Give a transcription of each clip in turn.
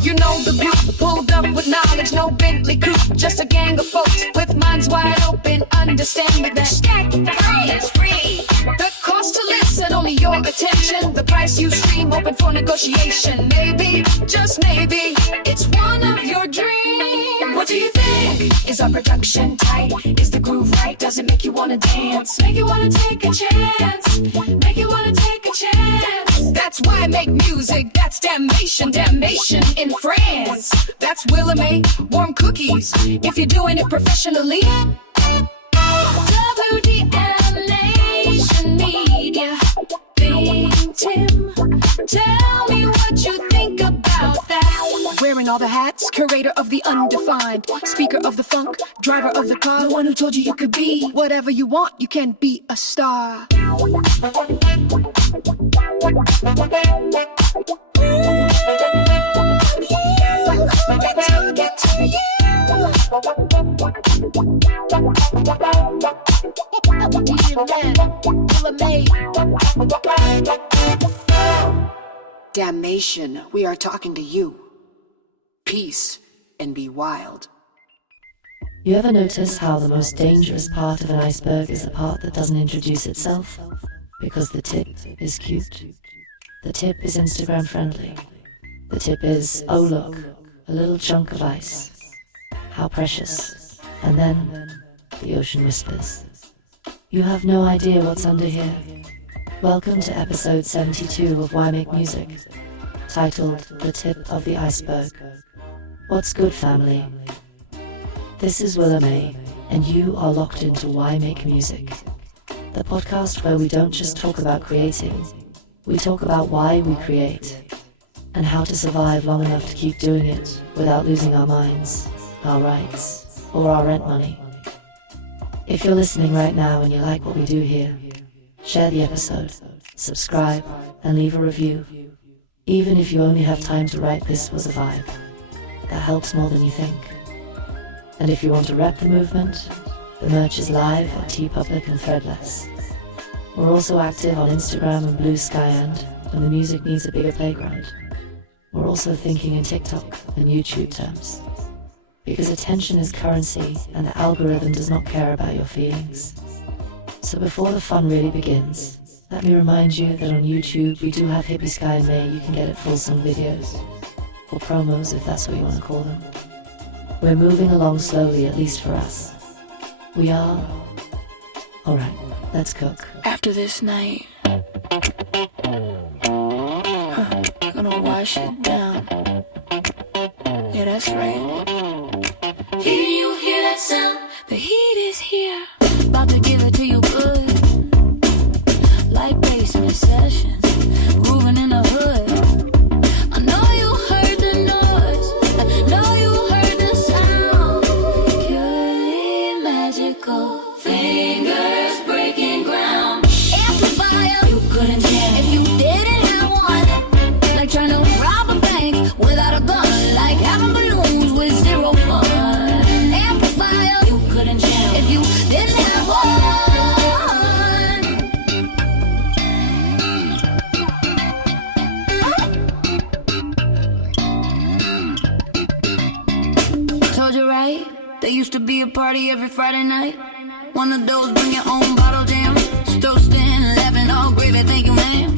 You know the group pulled up with knowledge, no Bentley coupe, just a gang of folks with minds wide open, understanding that stack free is free. The cost to listen, only your attention. The price you stream, open for negotiation. Maybe, just maybe, it's one of your dreams. What do you think? Is our production tight? Is the groove right? Does it make you wanna dance? Make you wanna take a chance? Make you wanna take a chance? That's why I make music, that's damnation, damnation in France. That's Willa May, warm cookies, if you're doing it professionally. WDMN MEDIA, Big Tim, tell me what you think about that. Wearing all the hats, curator of the undefined, speaker of the funk, driver of the car, the one who told you you could be whatever you want, you can be a star. Willa May. Damnation, we are talking to you. Peace and be wild. You ever notice how the most dangerous part of an iceberg is the part that doesn't introduce itself? Because the tip is cute. The tip is Instagram friendly. The tip is, oh look, a little chunk of ice. How precious. And then the ocean whispers. You have no idea what's under here. Welcome to episode 72 of Why Make Music, titled The Tip of the Iceberg. What's good, family? This is Willa May, and you are locked into Why Make Music, the podcast where we don't just talk about creating, we talk about why we create, and how to survive long enough to keep doing it without losing our minds, our rights, or our rent money. If you're listening right now and you like what we do here, share the episode, subscribe, and leave a review. Even if you only have time to write "This was a vibe," that helps more than you think. And if you want to rep the movement, the merch is live at TeePublic and Threadless. We're also active on Instagram and Blue Sky, and when the music needs a bigger playground, we're also thinking in TikTok and YouTube terms. Because attention is currency and the algorithm does not care about your feelings. So before the fun really begins, let me remind you that on YouTube we do have Hippie Sky and May. You can get it full song videos, or promos if that's what you want to call them. We're moving along slowly, at least for us. We are... Alright, let's cook. After this night, gonna wash it down. Yeah, that's right. You hear that sound? The heat is here. About to give it to you good. Like basement sessions, grooving in the hood. I know you heard the noise. I know you heard the sound. Purely magical. Fingers breaking ground. Amplifier, you couldn't jam if you didn't have one. Like trying to rob a bank without a gun. Like having balloons with zero fun. Amplifier, you couldn't jam if you didn't have one. Told you right, there used to be a party every Friday night. One of those bring your own bottle jams. Toasting, laughing, all gravy, thank you, ma'am.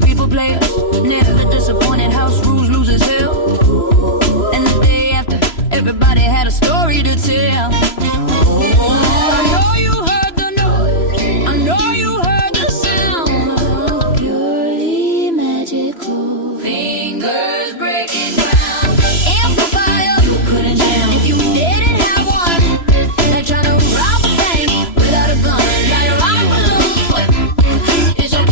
People players, never disappointed. House rules, losers hell. And the day after, everybody had a story to tell. I know you heard the noise. I know you heard the sound. Purely magical. Fingers breaking ground. Amplifier, you couldn't jam if you didn't have one. Like trying to rob a bank without a gun. Like a lot of balloons. It's a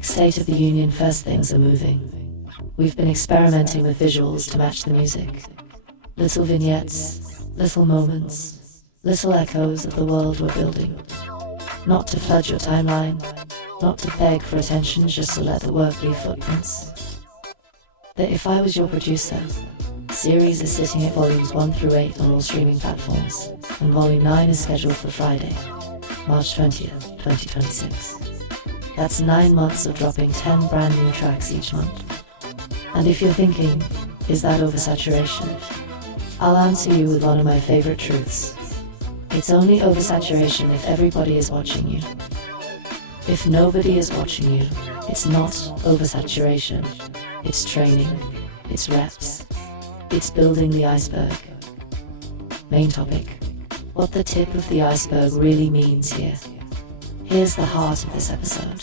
quick State of the Union first things are moving. We've been experimenting with visuals to match the music. Little vignettes, little moments, little echoes of the world we're building. Not to flood your timeline, not to beg for attention, just to let the work leave footprints. The If I Was Your Producer series is sitting at volumes 1 through 8 on all streaming platforms, and volume 9 is scheduled for Friday, March 20th, 2026. That's 9 months of dropping 10 brand new tracks each month. And if you're thinking, is that oversaturation? I'll answer you with one of my favorite truths. It's only oversaturation if everybody is watching you. If nobody is watching you, it's not oversaturation. It's training, it's reps, it's building the iceberg. Main topic: what the tip of the iceberg really means here. Here's the heart of this episode.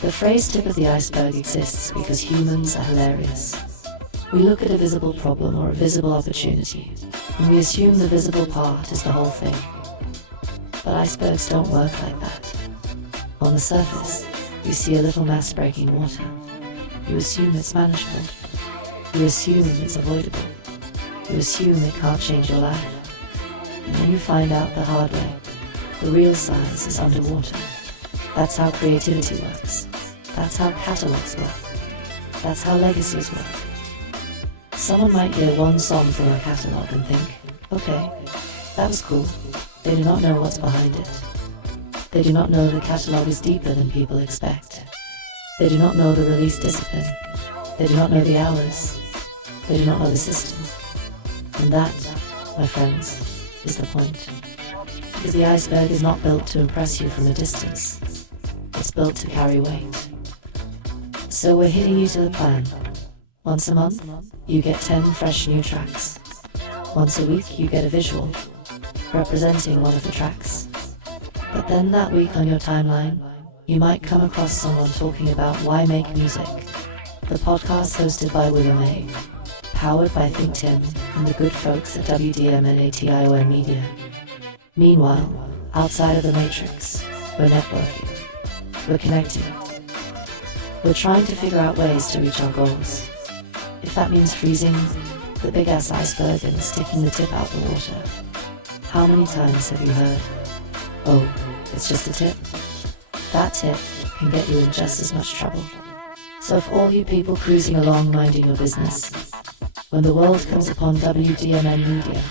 The phrase tip of the iceberg exists because humans are hilarious. We look at a visible problem or a visible opportunity, and we assume the visible part is the whole thing. But icebergs don't work like that. On the surface, you see a little mass breaking water. You assume it's manageable. You assume it's avoidable. You assume it can't change your life. And then you find out the hard way. The real size is underwater. That's how creativity works. That's how catalogs work. That's how legacies work. Someone might hear one song from our catalog and think, okay, that was cool. They do not know what's behind it. They do not know the catalog is deeper than people expect. They do not know the release discipline. They do not know the hours. They do not know the system. And that, my friends, is the point. Because the iceberg is not built to impress you from a distance. It's built to carry weight. So we're hitting you to the plan. Once a month, you get 10 fresh new tracks. Once a week, you get a visual representing one of the tracks. But then that week on your timeline, you might come across someone talking about Why Make Music, the podcast hosted by Willa May, powered by Think Tim and the good folks at WDMN MEDIA. Meanwhile, outside of the matrix, we're networking. We're connecting. We're trying to figure out ways to reach our goals. If that means freezing the big-ass iceberg and sticking the tip out the water. How many times have you heard, oh, it's just a tip? That tip can get you in just as much trouble. So for all you people cruising along minding your business, when the world comes upon WDMN MEDIA,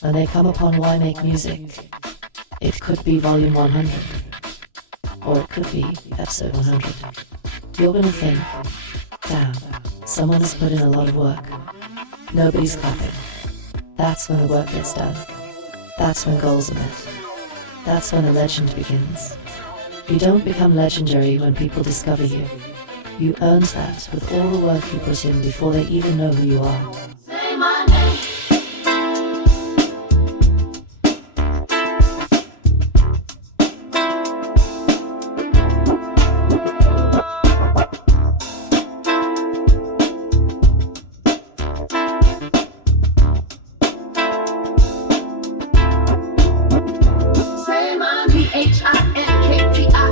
when they come upon Why Make Music, it could be volume 100, or it could be episode 100. You're gonna think, damn, someone has put in a lot of work. Nobody's clapping. That's when the work gets done. That's when goals are met. That's when a legend begins. You don't become legendary when people discover you. You earned that with all the work you put in before they even know who you are. Say my name. H-I-N-K-T-I-M-M.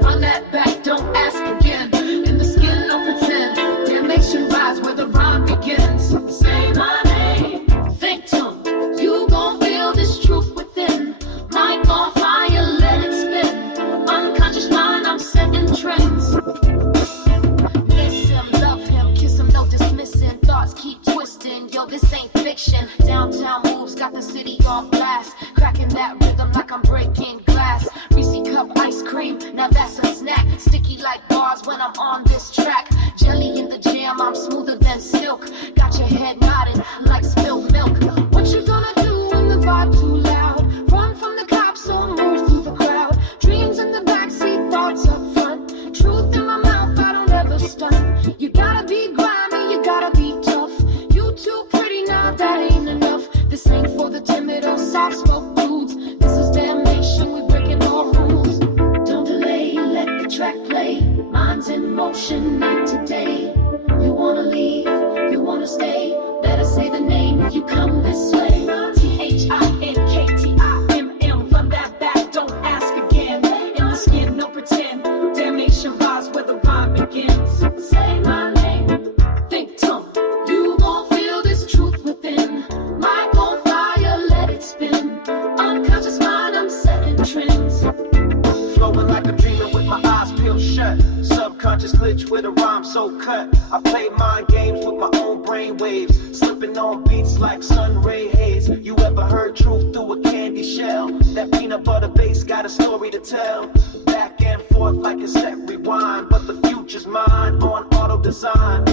Run that back, don't ask again. In the skin, no pretend. Damnation rise where the rhyme begins. I play mind games with my own brain waves, slipping on beats like sun ray haze. You ever heard truth through a candy shell? That peanut butter base got a story to tell. Back and forth like a set rewind, but the future's mine on auto design.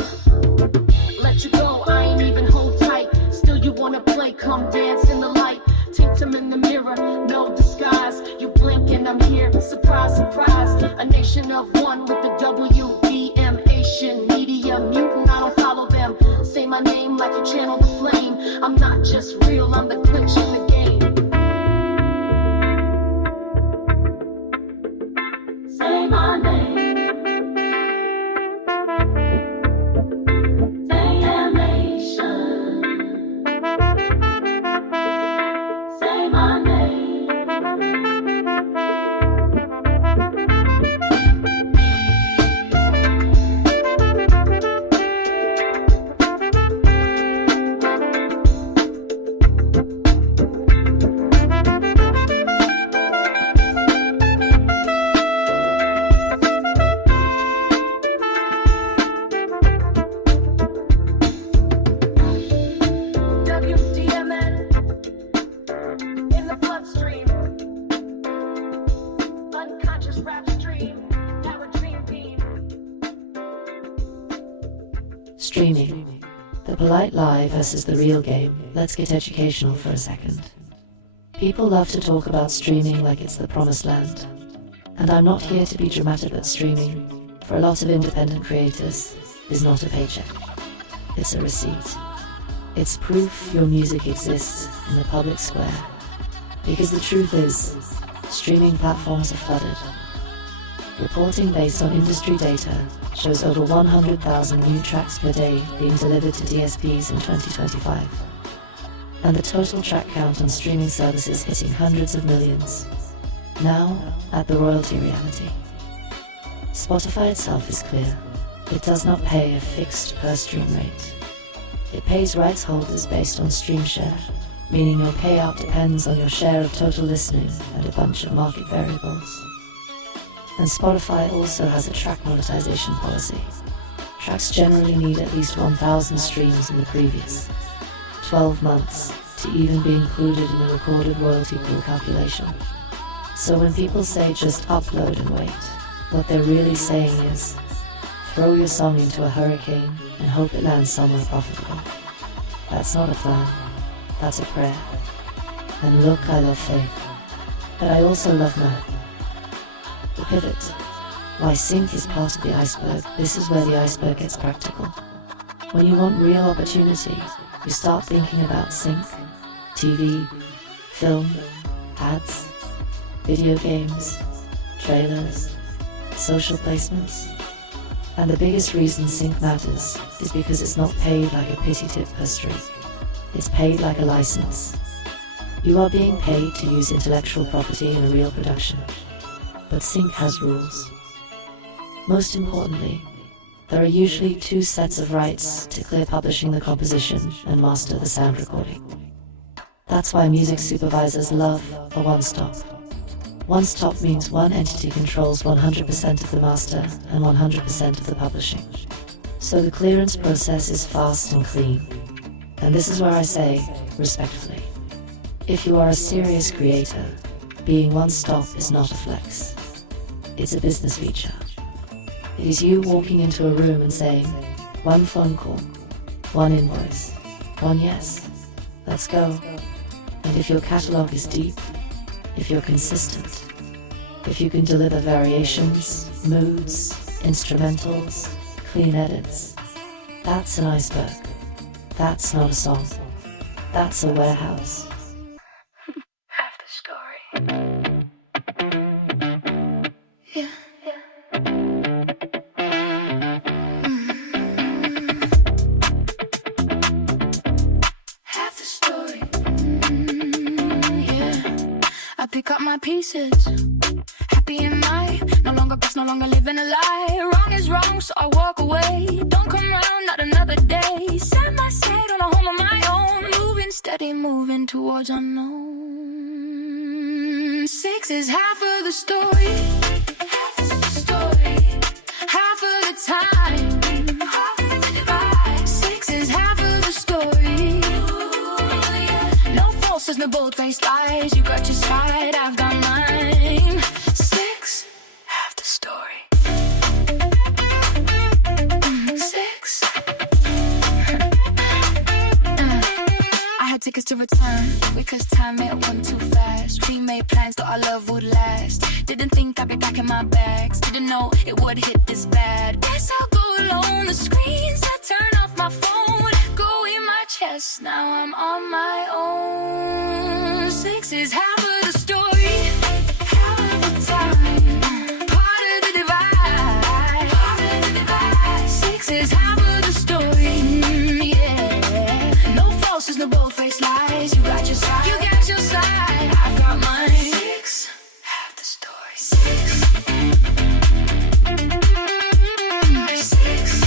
Let you go, I ain't even hold tight. Still you wanna play, come dance in the light. Tint them in the mirror, no disguise. You blink and I'm here, surprise, surprise. A nation of one with the WDMN MEDIA. Mutant, I don't follow them. Say my name like you channel the flame. I'm not just real, I'm the glitch in the game. Say my name. Streaming. The polite lie versus the real game. Let's get educational for a second. People love to talk about streaming like it's the promised land. And I'm not here to be dramatic, but streaming, for a lot of independent creators, is not a paycheck. It's a receipt. It's proof your music exists in the public square. Because the truth is, streaming platforms are flooded. Reporting based on industry data shows over 100,000 new tracks per day being delivered to DSPs in 2025. And the total track count on streaming services hitting hundreds of millions. Now, at the royalty reality. Spotify itself is clear. It does not pay a fixed per-stream rate. It pays rights holders based on stream share, meaning your payout depends on your share of total listening and a bunch of market variables. And Spotify also has a track monetization policy. Tracks generally need at least 1,000 streams in the previous 12 months to even be included in the recorded royalty pool calculation. So when people say just upload and wait, what they're really saying is, throw your song into a hurricane and hope it lands somewhere profitable. That's not a plan, that's a prayer. And look, I love faith, but I also love math. The pivot. Why sync is part of the iceberg. This is where the iceberg gets practical. When you want real opportunity, you start thinking about sync, TV, film, ads, video games, trailers, social placements. And the biggest reason sync matters is because it's not paid like a pity tip per stream. It's paid like a license. You are being paid to use intellectual property in a real production. But sync has rules. Most importantly, there are usually two sets of rights to clear publishing the composition and master the sound recording. That's why music supervisors love a one-stop. One-stop means one entity controls 100% of the master and 100% of the publishing. So the clearance process is fast and clean. And this is where I say, respectfully, if you are a serious creator, being one-stop is not a flex. It's a business feature. It is you walking into a room and saying, one phone call, one invoice, one yes, let's go. And if your catalog is deep, if you're consistent, if you can deliver variations, moods, instrumentals, clean edits, that's an iceberg. That's not a song. That's a warehouse. Half the story. Yeah. Half the story. Yeah. I pick up my pieces. Happy am I? No longer past, no longer living a lie. Wrong is wrong, so I walk away. Don't come round, not another day. Set my sight on a home of my own. Moving steady, moving towards unknown. 6 is half of the story. Half of the story. Half of the time. Half of false, there's no bold-faced lies. You got your side, I've got mine. 6, half the story. 6. I had tickets to return because time it went too fast. We made plans that our love would last. Didn't think I'd be back in my bags. Didn't know it would hit this bad. Guess I'll go alone. The screens I turn off my phone. Go in my chest. Now I'm on my own. 6 is half of the story. Half of the time. Part of the divide. Part of the divide. 6 is half of the story. Yeah. No falses, no bold-faced lies. You got your side. You got your side. I've got mine. 6, half the story. 6. 6.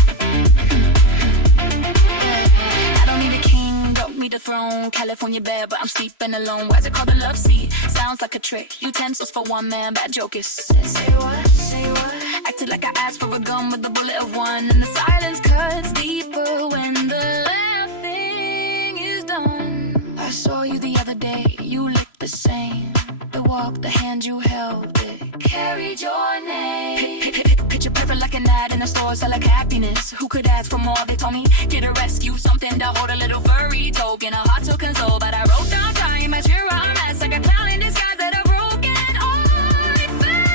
I don't need a king, don't need a throne. California bed, but I'm sleeping alone. Why's it called a love seat? Sounds like a trick. Utensils for one man, bad jokers. Say what? Say what? Acted like I asked for a gun with a bullet of one. And the silence cuts deeper when the laughing is done. I saw you the other day, you looked the same. The walk, the hand you held, it carried your name. Picture perfect like an ad in a store, sell like happiness. Who could ask for more? They told me, get a rescue, something to hold a little furry token, a heart to console. But I wrote down time, I sure I'm mess like a clown in disguise that a broken artifact.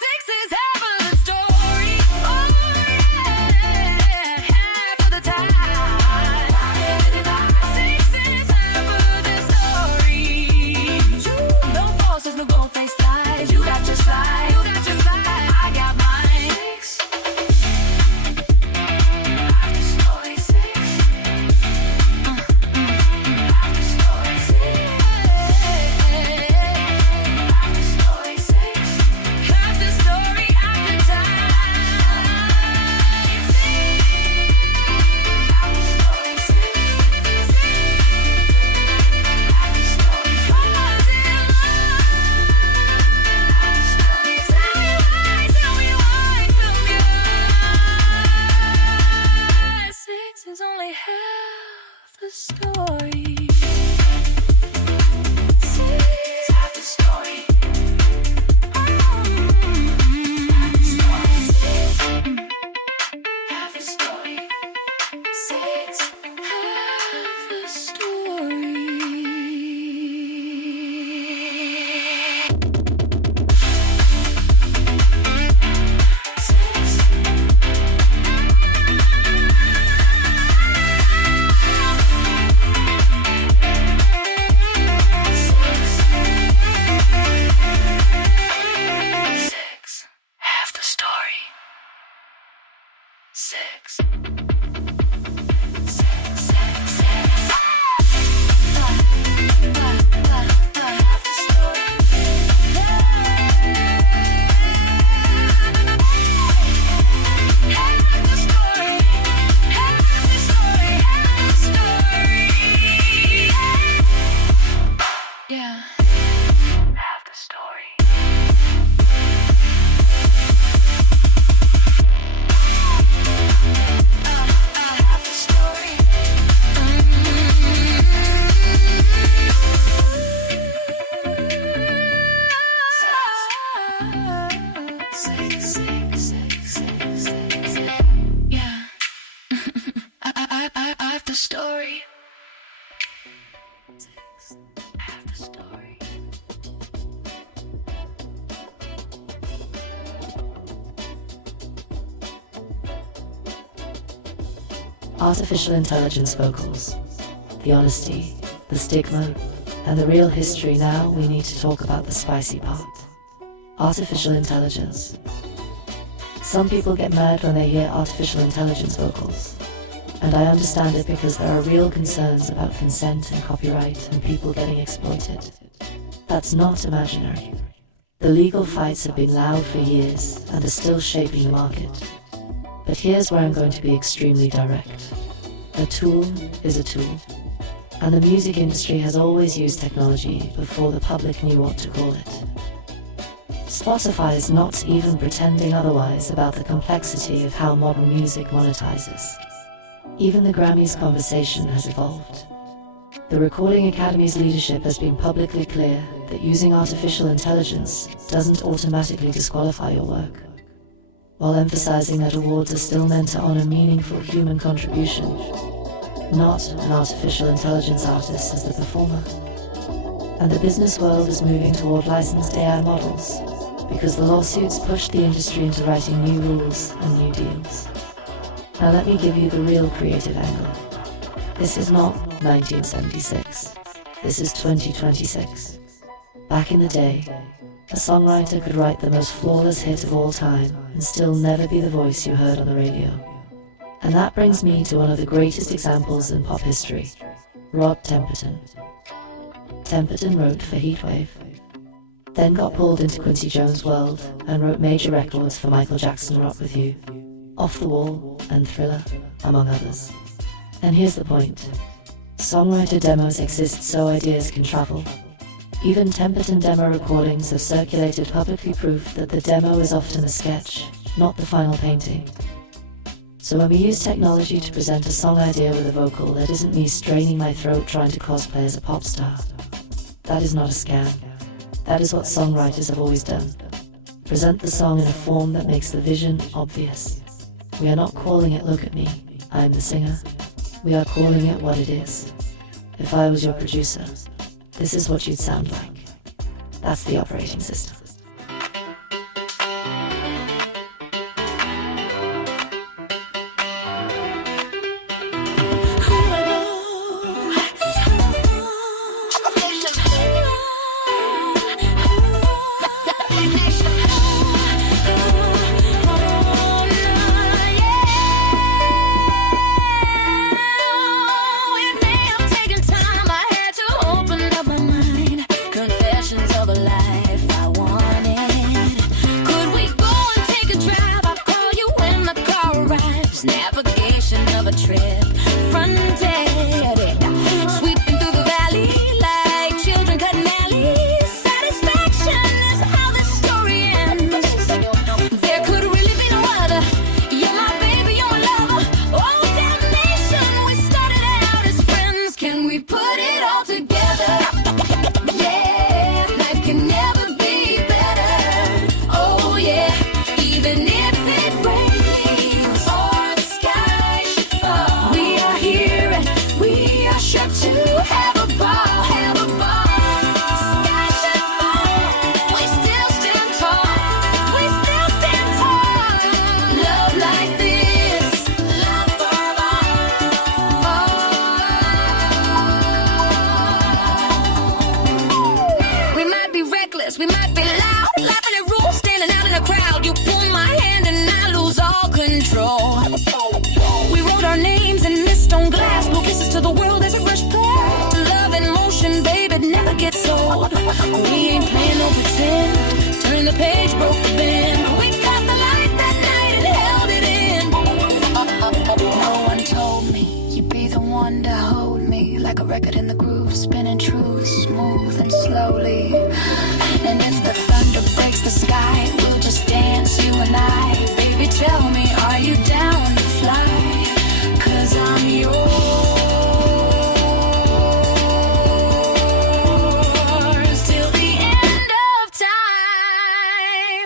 6 is half of the story. Oh yeah, half of the time. 6 is half of the story. No falses, no gold-faced lies. You got your side. You got your side. I got mine. 6. Half the story. 6. Half the story. 6. Half the story. 6. Half the story. Half the time. 6. Half the story. 6. Half the story. Pause it in love. Tell me why, come here. 6 is only half the story. 6, half the story. Half the story. 6, half the story. Six, half the story. 6. 6, 6, 6. Half the story. Half the story. Half the story. Half the story. Yeah. Half the story. Half the story. 6, 6, 6, 6, 6. Yeah. I have the story. 6, half the story. Artificial intelligence vocals, the honesty, the stigma, and the real history. Now we need to talk about the spicy part. Artificial intelligence. Some people get mad when they hear artificial intelligence vocals, and I understand it because there are real concerns about consent and copyright and people getting exploited. That's not imaginary. The legal fights have been loud for years and are still shaping the market. But here's where I'm going to be extremely direct. A tool is a tool, and the music industry has always used technology before the public knew what to call it. Spotify is not even pretending otherwise about the complexity of how modern music monetizes. Even the Grammys conversation has evolved. The Recording Academy's leadership has been publicly clear that using artificial intelligence doesn't automatically disqualify your work, while emphasizing that awards are still meant to honor meaningful human contribution, not an artificial intelligence artist as the performer. And the business world is moving toward licensed AI models, because the lawsuits push the industry into writing new rules and new deals. Now let me give you the real creative angle. This is not 1976. This is 2026. Back in the day, a songwriter could write the most flawless hit of all time and still never be the voice you heard on the radio. And that brings me to one of the greatest examples in pop history, Rod Temperton. Temperton wrote for Heatwave, then got pulled into Quincy Jones' world and wrote major records for Michael Jackson Rock With You, Off the Wall and Thriller, among others. And here's the point. Songwriter demos exist so ideas can travel. Even Temperton demo recordings have circulated publicly proof that the demo is often a sketch, not the final painting. So when we use technology to present a song idea with a vocal that isn't me straining my throat trying to cosplay as a pop star, that is not a scam. That is what songwriters have always done. Present the song in a form that makes the vision obvious. We are not calling it "Look at me, I'm the singer." We are calling it what it is. If I was your producer, this is what you'd sound like. That's the operating system.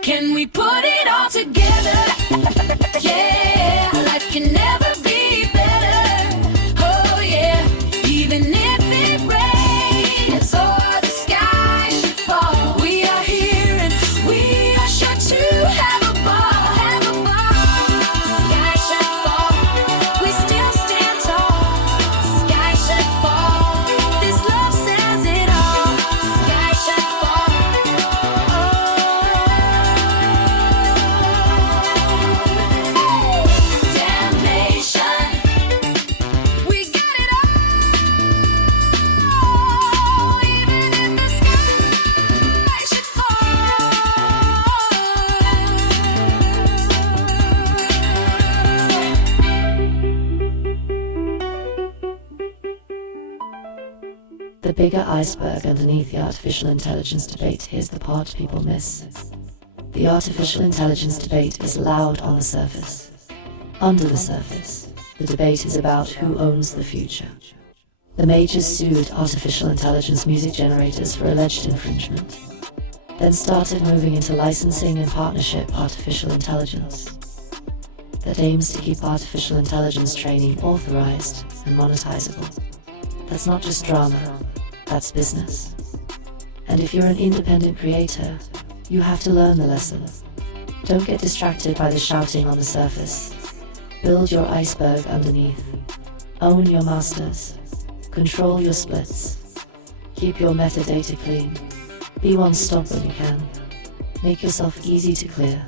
Can we put it all together? Yeah, life can never be better. Oh yeah, even if it rains or the sky should fall, we are here and we are sure to have a ball, have a ball. Sky should fall, we still stand tall. Sky should fall, this love says it all. Sky should fall. The bigger iceberg underneath the artificial intelligence debate, here's the part people miss. The artificial intelligence debate is loud on the surface. Under the surface, the debate is about who owns the future. The majors sued artificial intelligence music generators for alleged infringement, then started moving into licensing and partnership artificial intelligence that aims to keep artificial intelligence training authorized and monetizable. That's not just drama, that's business. And if you're an independent creator, you have to learn the lesson. Don't get distracted by the shouting on the surface. Build your iceberg underneath. Own your masters. Control your splits. Keep your metadata clean. Be one stop when you can. Make yourself easy to clear.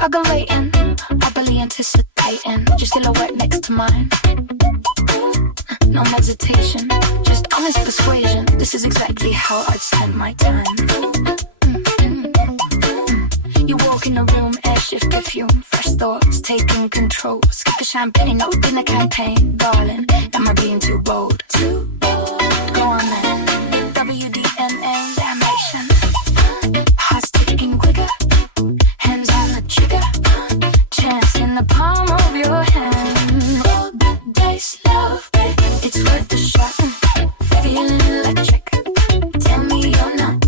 Aggravating, bubbly anticipating your silhouette next to mine. No meditation, just honest persuasion. This is exactly how I'd spend my time. You walk in a room, airshifted perfume, fresh thoughts, taking control. Skip the champagne, no dinner campaign, darling. Am I being too bold? Too bold. Go on then. WDMN damnation. Heart's ticking quicker. Hands on the trigger, chance in the palm of your hand. Roll the dice, love, it's worth the shot. Feeling electric, tell me you're not.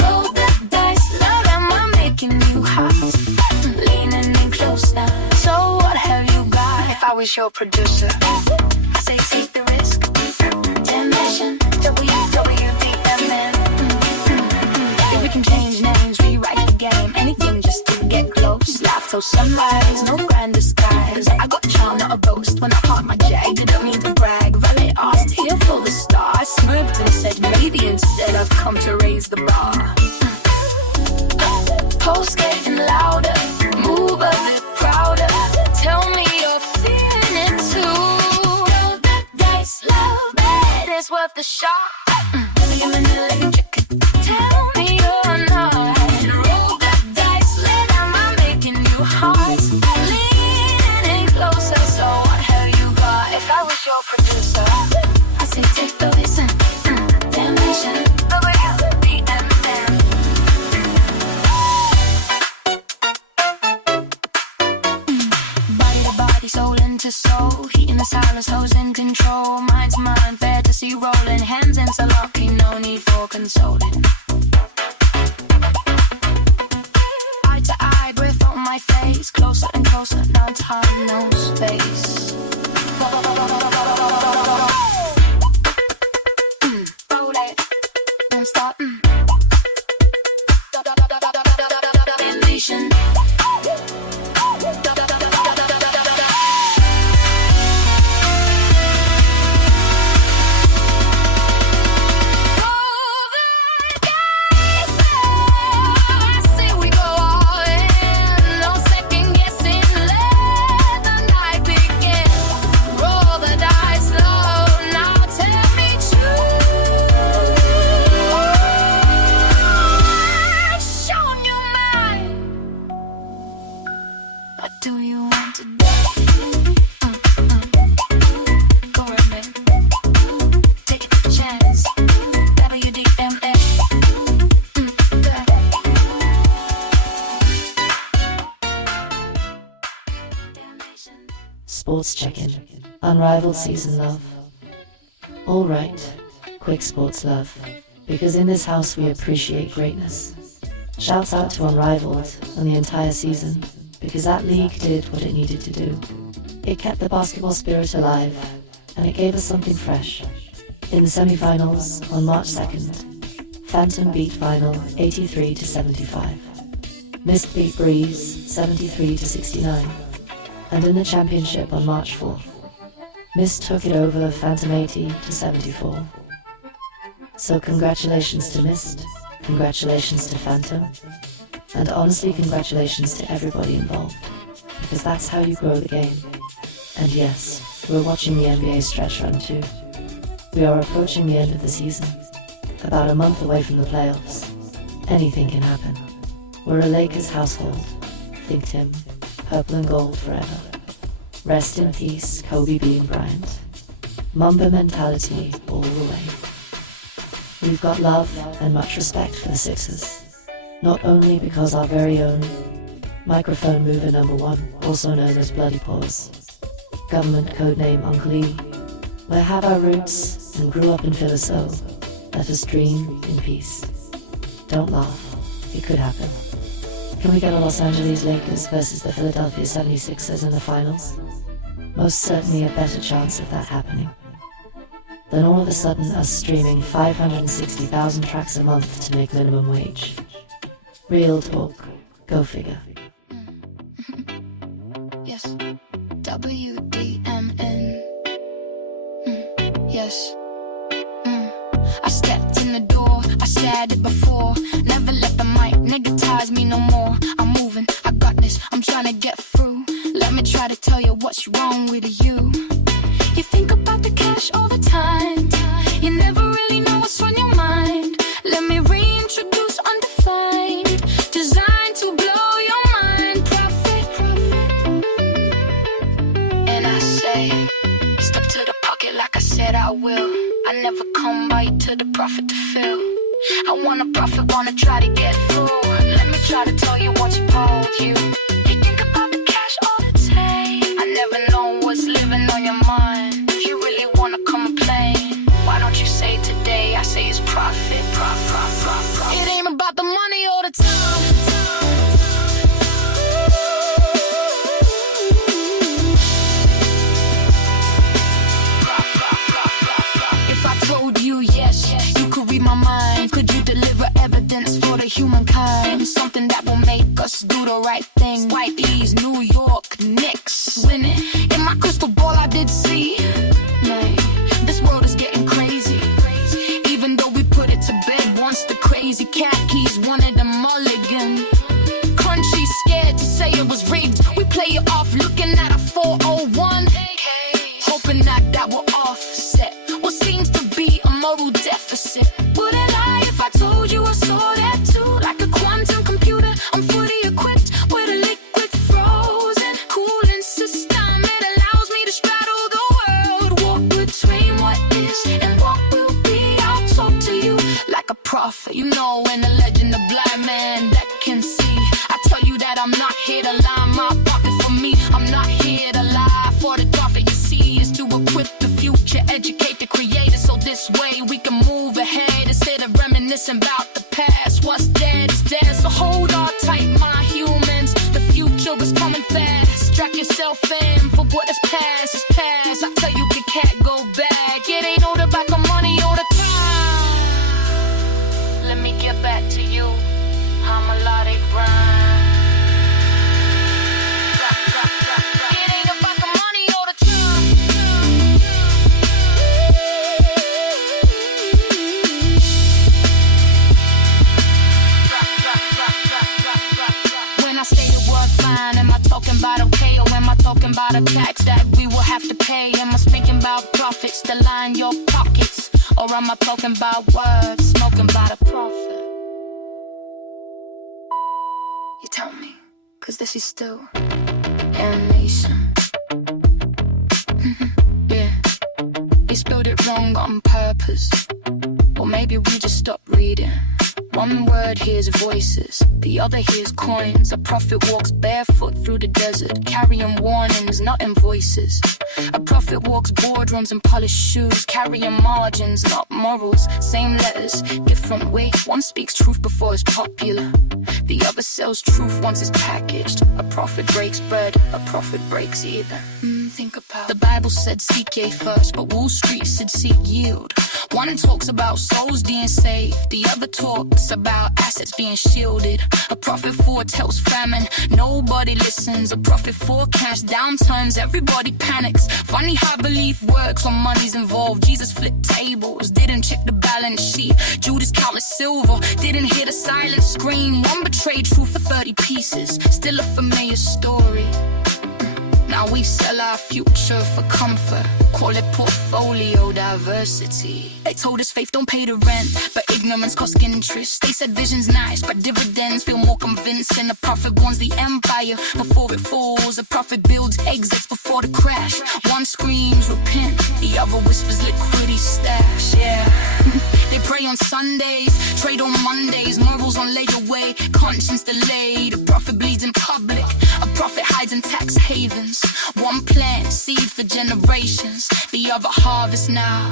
Roll the dice, love, am I making you hot? Leaning in closer, so what have you got? If I was your producer, I say take the risk. Damnation, WDMN. If we can change names, rewrite the game, anything just to get close. Laugh till sunrise, no grand disguise. I got charm, not a boast. When I parked my Jag, didn't mean to brag. Valet asked, here for the star. I smirked and said, maybe instead I've come to raise the bar. Pulse getting louder, move a bit prouder. Tell me you're feeling it too. Roll the dice, love, bet it's worth the shot. Feeling electric, tell me you're not. Roll the dice, let am I making you hot? Leaning in closer, so what have you got? If I was your producer, I say take the listen. Damnation, WDMN. Body to body, soul into soul. Heat in the silence, hose in control. Mind's mind, fantasy rolling. Hands interlocking, no need for consoling. Eye to eye, breath on my face. Closer and closer, no time, no space. Roll it, don't stop. Damnation. Sports check-in. Unrivaled season love. All right, quick sports love. Because in this house we appreciate greatness. Shouts out to Unrivaled and the entire season, because that league did what it needed to do. It kept the basketball spirit alive, and it gave us something fresh. In the semi-finals on March 2nd, Phantom beat Vinyl 83-75. Mist beat Breeze 73-69. And in the championship on March 4th, Mist took it over Phantom 80-74. So congratulations to Mist, congratulations to Phantom, and honestly congratulations to everybody involved, because that's how you grow the game. And yes, we're watching the NBA stretch run too. We are approaching the end of the season, about a month away from the playoffs. Anything can happen. We're a Lakers household, Think Tim, purple and gold forever. Rest in peace, Kobe Bean Bryant. Mamba mentality all the way. We've got love and much respect for the Sixers. Not only because our very own microphone mover #1, also known as Bloody Paws, government codename Uncle E, where have our roots and grew up in Philly, so let us dream in peace. Don't laugh, it could happen. Can we get a Los Angeles Lakers versus the Philadelphia 76ers in the finals? Most certainly a better chance of that happening than all of a sudden us streaming 560,000 tracks a month to make minimum wage. Real talk, go figure. Yes, WDMN. Yes. I stepped in the door, I said it before. Never let the mic nigga me no more. I'm moving, I got this, I'm trying to get through. Let me try to tell you what's wrong with you. You think about the cash all the time. You never really know what's on your mind. Let me reintroduce undefined, designed to blow your mind. Profit. And I say, step to the pocket like I said I will. I never come by to the profit to fill. I wanna profit, wanna try to get through. Let me try to tell you what's bold you. You think about the cash all the time. I never know what's living on your mind. If you really wanna complain, why don't you say today? I say it's profit, profit. It ain't about the money all the time. If I told you yes, you could read my mind. Could you deliver evidence for the humankind? Something that will make us do the right thing. White Lee's New York Knicks winning. In my crystal ball I did see, man, this world is getting crazy. Even though we put it to bed once, the crazy cat keys wanted a mulligan. Crunchy scared to say it was rigged. We play it off looking at a 401, hoping that will offset what seems to be a moral deficit. Would I lie if I told you I saw that too? Like a quantum computer, I'm fully equipped with a liquid frozen cooling system. It allows me to straddle the world, walk between what is and what will be. I'll talk to you like a prophet, you know, and a legend, a blind man that can see. I tell you that I'm not here to line my pocket for me. I'm not here to lie for the profit. You see, is to equip the future, educate the creator, so this way we can move ahead instead of reminiscing about the past. What's dead is dead, so hold on tight, my humans. The future is coming fast. Strap yourself in for what is past is past. I tell you, you can't go back. It ain't all about the money all the time. Let me get back to you. I'm a melodic rhyme. It ain't about the money all the time. When I say the word fine, am I talking about okay, or am I talking about a tax that we will have to pay? Am I speaking about profits that line your pockets, or am I talking about words, smoking by the profit? You tell me, 'cause this is still animation. Yeah, they spelled it wrong on purpose, or maybe we just stopped reading. One word hears voices, the other hears coins. A prophet walks barefoot through the desert, carrying warnings, not invoices. A prophet walks boardrooms in polished shoes, carrying margins, not morals. Same letters, different way. One speaks truth before it's popular, the other sells truth once it's packaged. A prophet breaks bread, a prophet breaks either. Think about the Bible said seek ye first, but Wall Street said seek yield. One talks about souls being saved, the other talks about assets being shielded. A prophet foretells famine, nobody listens. A prophet forecasts downturns, everybody panics. Funny how belief works when money's involved. Jesus flipped tables, didn't check the balance sheet. Judas counted silver, didn't hear the silent scream. One betrayed truth for 30 pieces, still a familiar story. Now we sell our future for comfort, call it portfolio diversity. They told us faith don't pay the rent, but ignorance costs interest. They said vision's nice, but dividends feel more convincing. The prophet warns the empire before it falls. The prophet builds exits before the crash. One screams repent, the other whispers liquidity stash. Yeah. They pray on Sundays, trade on Mondays, morals on layaway, conscience delayed. A prophet bleeds in public, a prophet hides in tax havens. One plant, seed for generations, the other harvest now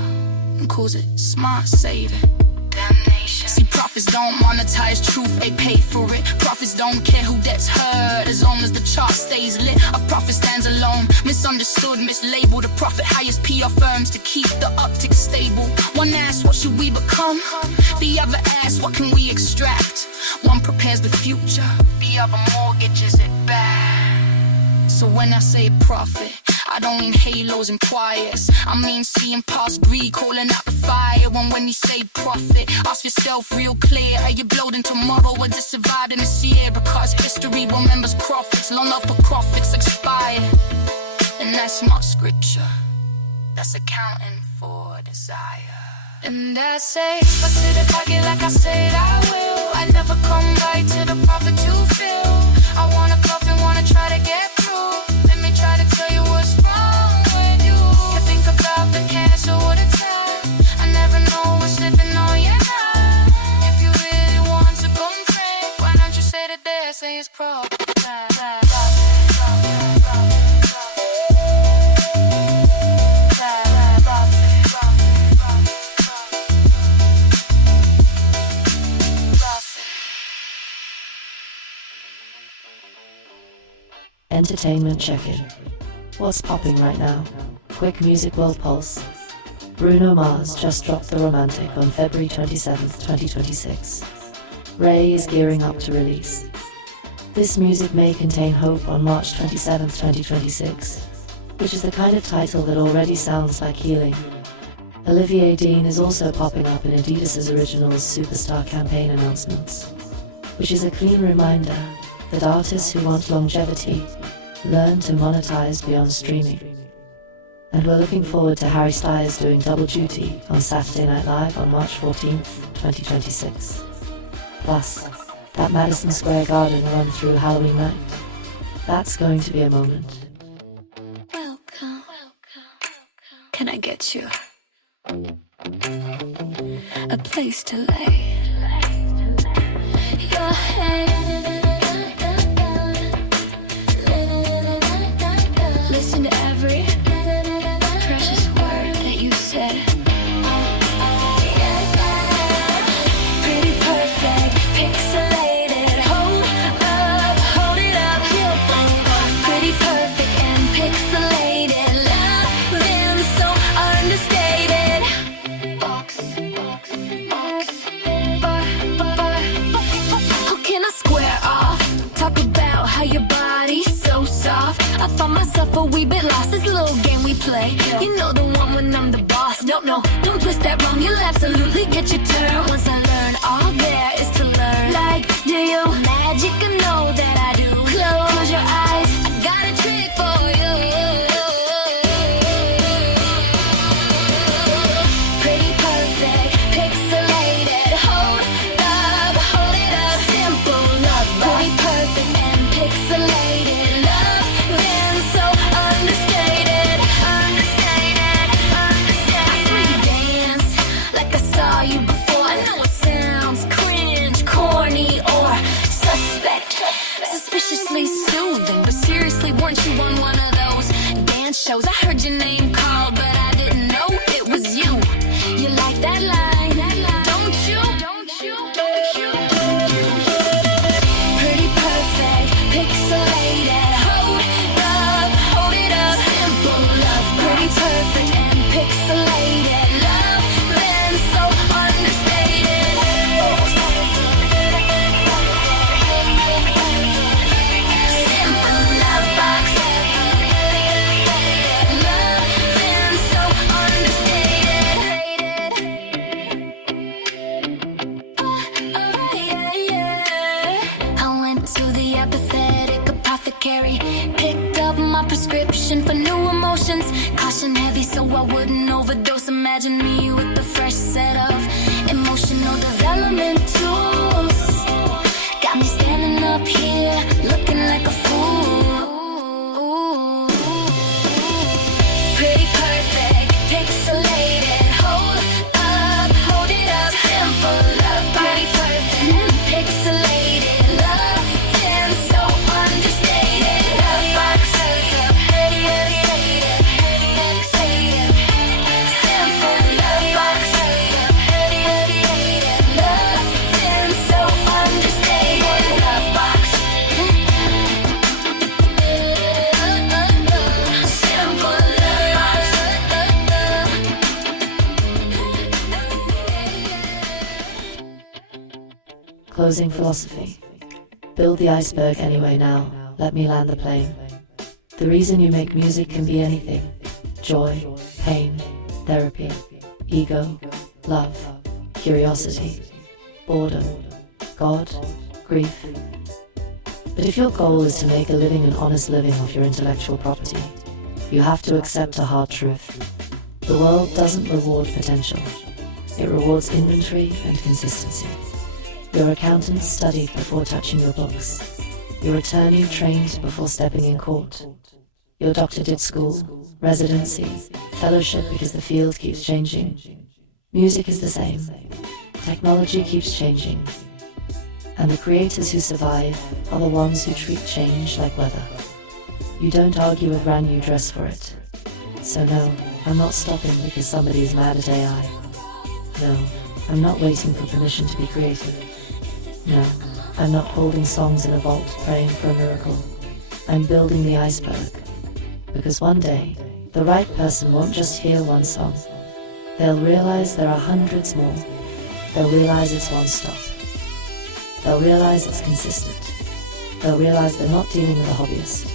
and calls it smart saving. Damnation. See, prophets don't monetize truth, they pay for it. Prophets don't care who gets heard as long as the chart stays lit. A prophet stands alone, misunderstood, mislabeled. A prophet hires PR firms to keep the uptick stable. One asks, what should we become? The other asks, what can we extract? One prepares the future, the other mortgages it back. So when I say prophet, I don't mean halos and choirs. I mean seeing past greed, calling out the fire. When you say prophet, ask yourself real clear. Are you bloating tomorrow or just surviving this year? Because history remembers prophets, long after prophets expire. And that's not scripture, that's accounting for desire. And I say, but to the pocket like I said I will. I never come back to the prophet to fill. I wanna cough and wanna try to get through. Let me try to tell you what's wrong with you. You think about the cancer or the time. I never know what's slipping on your mind. If you really want to come frank, why don't you say that there, say it's prophet. Entertainment check-in. What's popping right now? Quick music world pulse. Bruno Mars just dropped The Romantic on February 27th, 2026. Ray is gearing up to release. This music may contain hope on March 27th, 2026, which is the kind of title that already sounds like healing. Olivier Dean is also popping up in Adidas' Originals Superstar campaign announcements, which is a clean reminder that artists who want longevity learn to monetize beyond streaming. And we're looking forward to Harry Styles doing double duty on Saturday Night Live on March 14th, 2026. Plus, that Madison Square Garden run through Halloween night. That's going to be a moment. Welcome. Can I get you a place to lay your head? Listen to every precious word that you said. Pretty perfect, pixelated. Hold it up. Pretty perfect and pixelated. Loving so understated. How can I square off? Talk about how your body's so soft. I find myself a wee bit lost. This little game we play. You know the one when I'm the boss. Don't twist that wrong. You'll absolutely get your turn. Once I learn, all there is to learn. Like, do you magic? I know that I do. Close your eyes. I got a trick for you. Pretty perfect, pixelated. Hold it up. Simple love. Pretty perfect and pixelated. Loving so understated. I saw you dance like I saw you before. I know it sounds cringe, corny, or suspiciously soothing, but seriously, weren't you on one of those dance shows? I heard your name called, but I didn't know it was you. You like that line, don't you? Pretty perfect, pixelated. Hold it up. Simple love. Pretty perfect and pixelated. Loving so understated. Simple love box. Loving emotions. Caution heavy so I wouldn't overdose. Imagine me with a fresh set of emotional development tools. Got me standing up here looking like a fool. Pretty perfect, pixelated. Hold up, hold it up. Simple love, pretty perfect, pixelated. Love and so understated. Love box, simple love box. Love and so understated. Love box. Simple love box. Closing philosophy. Build the iceberg anyway now. Let me land the plane. The reason you make music can be anything. Joy, pain, therapy, ego, love, curiosity, boredom, God, grief. But if your goal is to make a living, an honest living off your intellectual property, you have to accept a hard truth. The world doesn't reward potential. It rewards inventory and consistency. Your accountant studied before touching your books. Your attorney trained before stepping in court. Your doctor did school, residency, fellowship because the field keeps changing. Music is the same. Technology keeps changing. And the creators who survive are the ones who treat change like weather. You don't argue a brand new dress for it. So no, I'm not stopping because somebody is mad at AI. No, I'm not waiting for permission to be creative. No, I'm not holding songs in a vault praying for a miracle. I'm building the iceberg. Because one day, the right person won't just hear one song. They'll realize there are hundreds more. They'll realize it's one stop. They'll realize it's consistent. They'll realize they're not dealing with a hobbyist.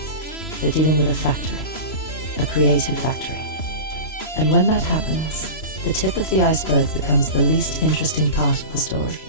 They're dealing with a factory, a creative factory. And when that happens, the tip of the iceberg becomes the least interesting part of the story.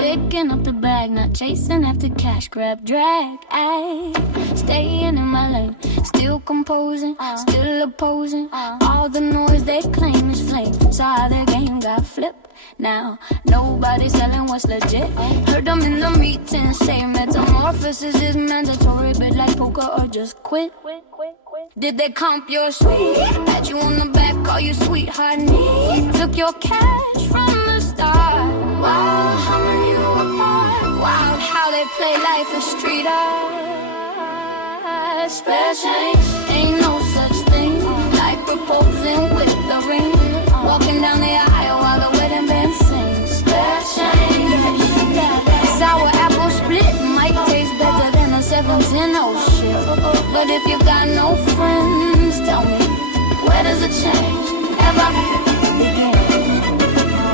Picking up the bag, not chasing after cash, grab, drag. I staying in my lane, still composing, still opposing. All the noise they claim is flame. Saw their game got flipped. Now nobody's selling what's legit. Heard them in the meeting say metamorphosis is mandatory, bit like poker or just quit. Did they comp your sweet? Pat you on the back, call you sweetheart need. Took your cash from the start. Wow, how many you apart? Wild how they play life as street art. Spare change, ain't no such thing like proposing with the ring. Walking down the aisle while the wedding band sings. Spare change. Sour apple split might taste better than a 710. Oh shit. But if you got no friends, tell me, where does it change ever begin?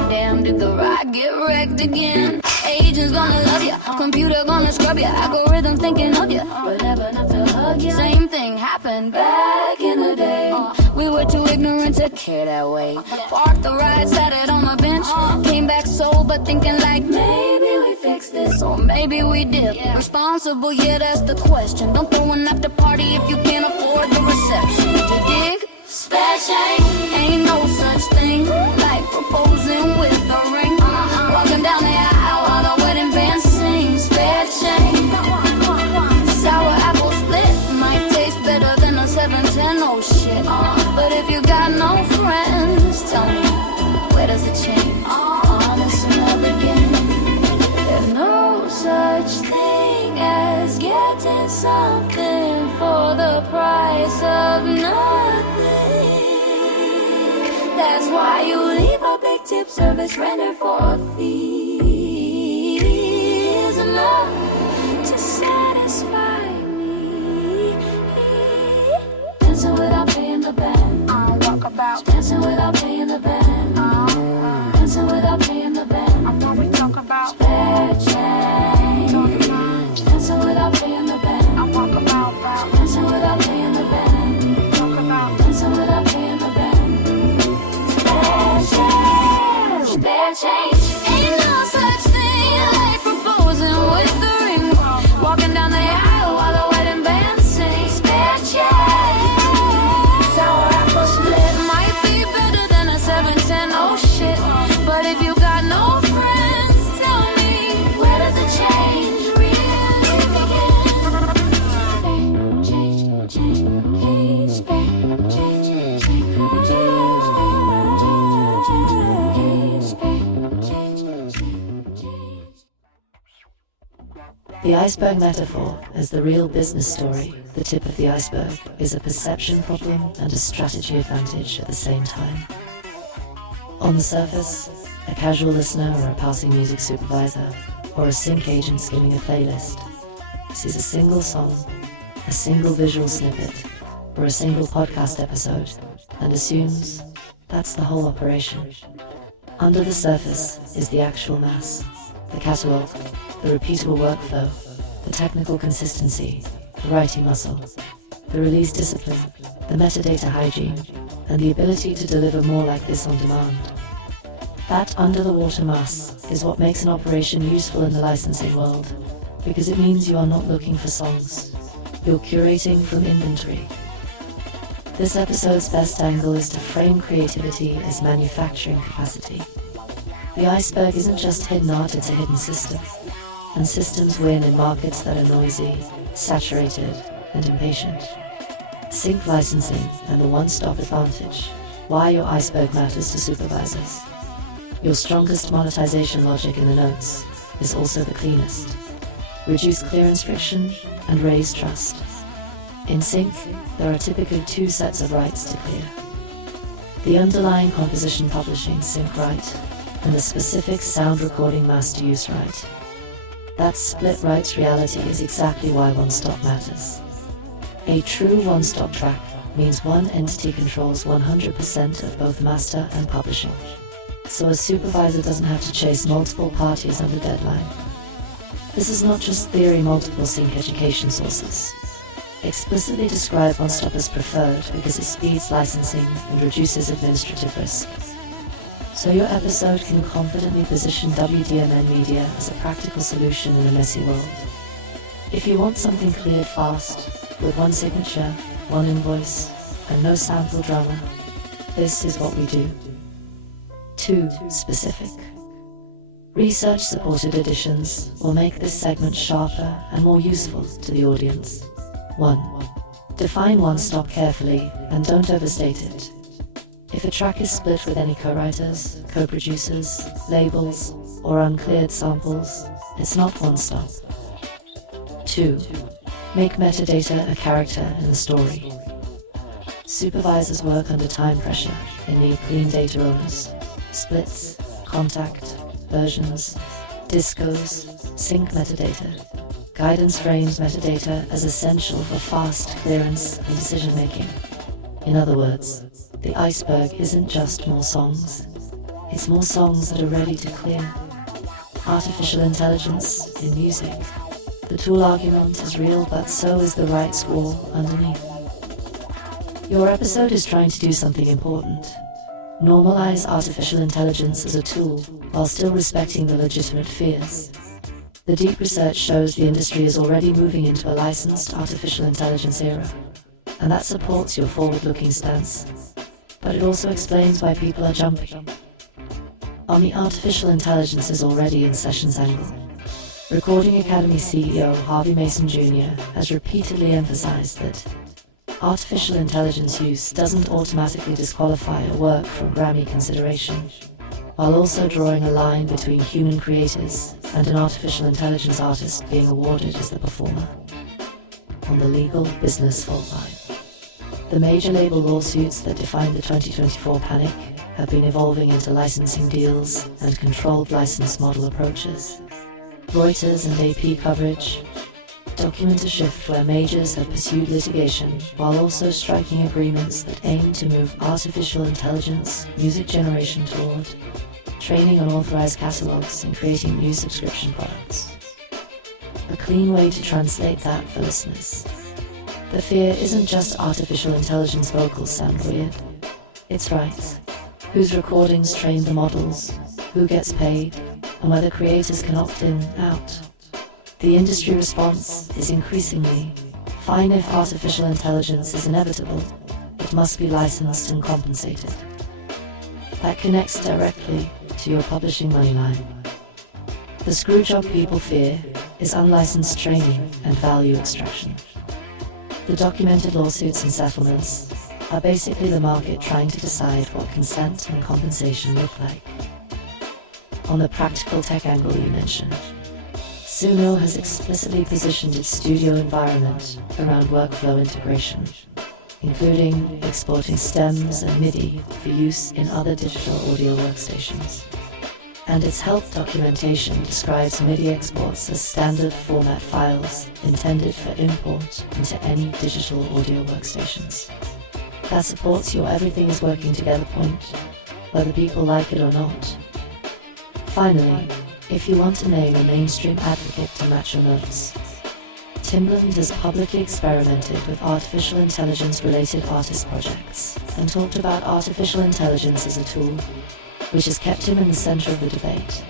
Damn, did the ride get wrecked again? Agent's gonna love ya, computer gonna scrub ya, algorithm thinking of ya, but never enough to hug ya. Same thing happened back in the day. We were too ignorant to care that way. Parked the ride, sat it on a bench. Came back sober, thinking like maybe we fixed this, or maybe we did. Responsible, yeah, that's the question. Don't throw an after party if you can't afford the reception. You dig? Spare change, ain't no such thing like proposing with a ring. Walking down the aisle while the wedding band sings. Spare change, sour apple split might taste better than a 710. Oh shit. But if you got no friends, tell me, where does it change? Honest enough again. There's no such thing as getting something for the price of nothing. That's why you leave a big tip service rendered for a fee. Is enough to satisfy me. Dancing without paying the band. Walk about. Dancing without paying the band. that change? Ain't no such thing like proposing with the ring. Walking down the aisle while the wedding band sings. Spare change. Sour apple split might be better than a 710. Oh shit. But if you got no friends, tell me, where does the change really begin? Change, change, change, change, The iceberg metaphor as the real business story, the tip of the iceberg, is a perception problem and a strategy advantage at the same time. On the surface, a casual listener or a passing music supervisor or a sync agent skimming a playlist sees a single song, a single visual snippet, or a single podcast episode and assumes that's the whole operation. Under the surface is the actual mass, the catalog, the repeatable workflow, the technical consistency, the writing muscle, the release discipline, the metadata hygiene, and the ability to deliver more like this on demand. That under-the-water mass is what makes an operation useful in the licensing world, because it means you are not looking for songs. You're curating from inventory. This episode's best angle is to frame creativity as manufacturing capacity. The iceberg isn't just hidden art, it's a hidden system. And systems win in markets that are noisy, saturated, and impatient. Sync licensing and the one-stop advantage. Why your iceberg matters to supervisors. Your strongest monetization logic in the notes is also the cleanest. Reduce clearance friction and raise trust. In sync, there are typically two sets of rights to clear. The underlying composition publishing sync right and the specific sound recording master use right. That split rights reality is exactly why one-stop matters. A true one-stop track means one entity controls 100% of both master and publishing. So a supervisor doesn't have to chase multiple parties under deadline. This is not just theory. Multiple sync education sources explicitly describe one-stop as preferred because it speeds licensing and reduces administrative risk. So your episode can confidently position WDMN Media as a practical solution in a messy world. If you want something cleared fast, with one signature, one invoice, and no sample drama, this is what we do. 2. Specific. Research-supported additions will make this segment sharper and more useful to the audience. 1. Define one-stop carefully and don't overstate it. If a track is split with any co-writers, co-producers, labels, or uncleared samples, it's not one-stop. 2. Make metadata a character in the story. Supervisors work under time pressure and need clean data owners. Splits, contact, versions, discos, sync metadata. Guidance frames metadata as essential for fast clearance and decision-making. In other words, the iceberg isn't just more songs. It's more songs that are ready to clear. Artificial intelligence in music. The tool argument is real, but so is the rights wall underneath. Your episode is trying to do something important. Normalize artificial intelligence as a tool while still respecting the legitimate fears. The deep research shows the industry is already moving into a licensed artificial intelligence era, and that supports your forward-looking stance. But it also explains why people are jumping. On the artificial intelligence is already in sessions angle. Recording Academy CEO Harvey Mason Jr. has repeatedly emphasized that artificial intelligence use doesn't automatically disqualify a work from Grammy consideration, while also drawing a line between human creators and an artificial intelligence artist being awarded as the performer. On the legal business fault line. The major label lawsuits that defined the 2024 panic have been evolving into licensing deals and controlled license model approaches. Reuters and AP coverage document a shift where majors have pursued litigation while also striking agreements that aim to move artificial intelligence music generation toward training unauthorized catalogs and creating new subscription products. A clean way to translate that for listeners. The fear isn't just artificial intelligence vocals sound weird. It's right. Whose recordings trained the models? who gets paid, and whether creators can opt in, out. The industry response is increasingly, fine if artificial intelligence is inevitable, it must be licensed and compensated. That connects directly to your publishing moneyline. The screwjob people fear is unlicensed training and value extraction. The documented lawsuits and settlements are basically the market trying to decide what consent and compensation look like. On the practical tech angle you mentioned, Suno has explicitly positioned its studio environment around workflow integration, including exporting stems and MIDI for use in other digital audio workstations. And its health documentation describes MIDI exports as standard format files intended for import into any digital audio workstations. That supports your everything is working together point, whether people like it or not. Finally, if you want to name a mainstream advocate to match your notes, Timbaland has publicly experimented with artificial intelligence-related artist projects and talked about artificial intelligence as a tool, which has kept him in the center of the debate.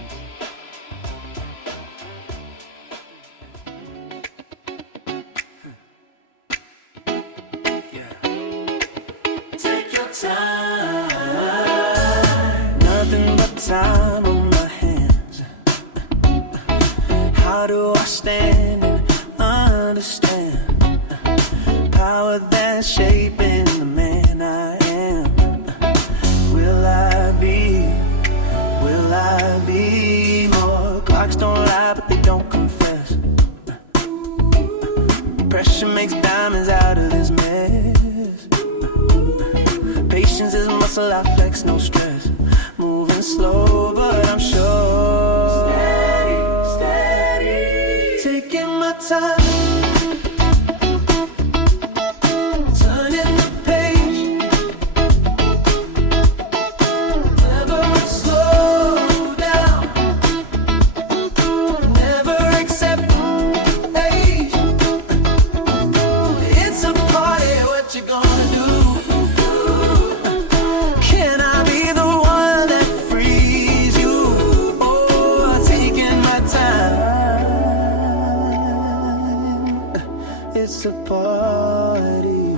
Take your time, nothing but time on my hands. How do I stand and understand power that's shaping the man I am? Will I be more? Clocks don't lie, but they don't confess. Pressure makes diamonds out of this mess. Patience is muscle I flex, no stress. Moving slow, but I'm sure. Steady, taking my time. It's a party.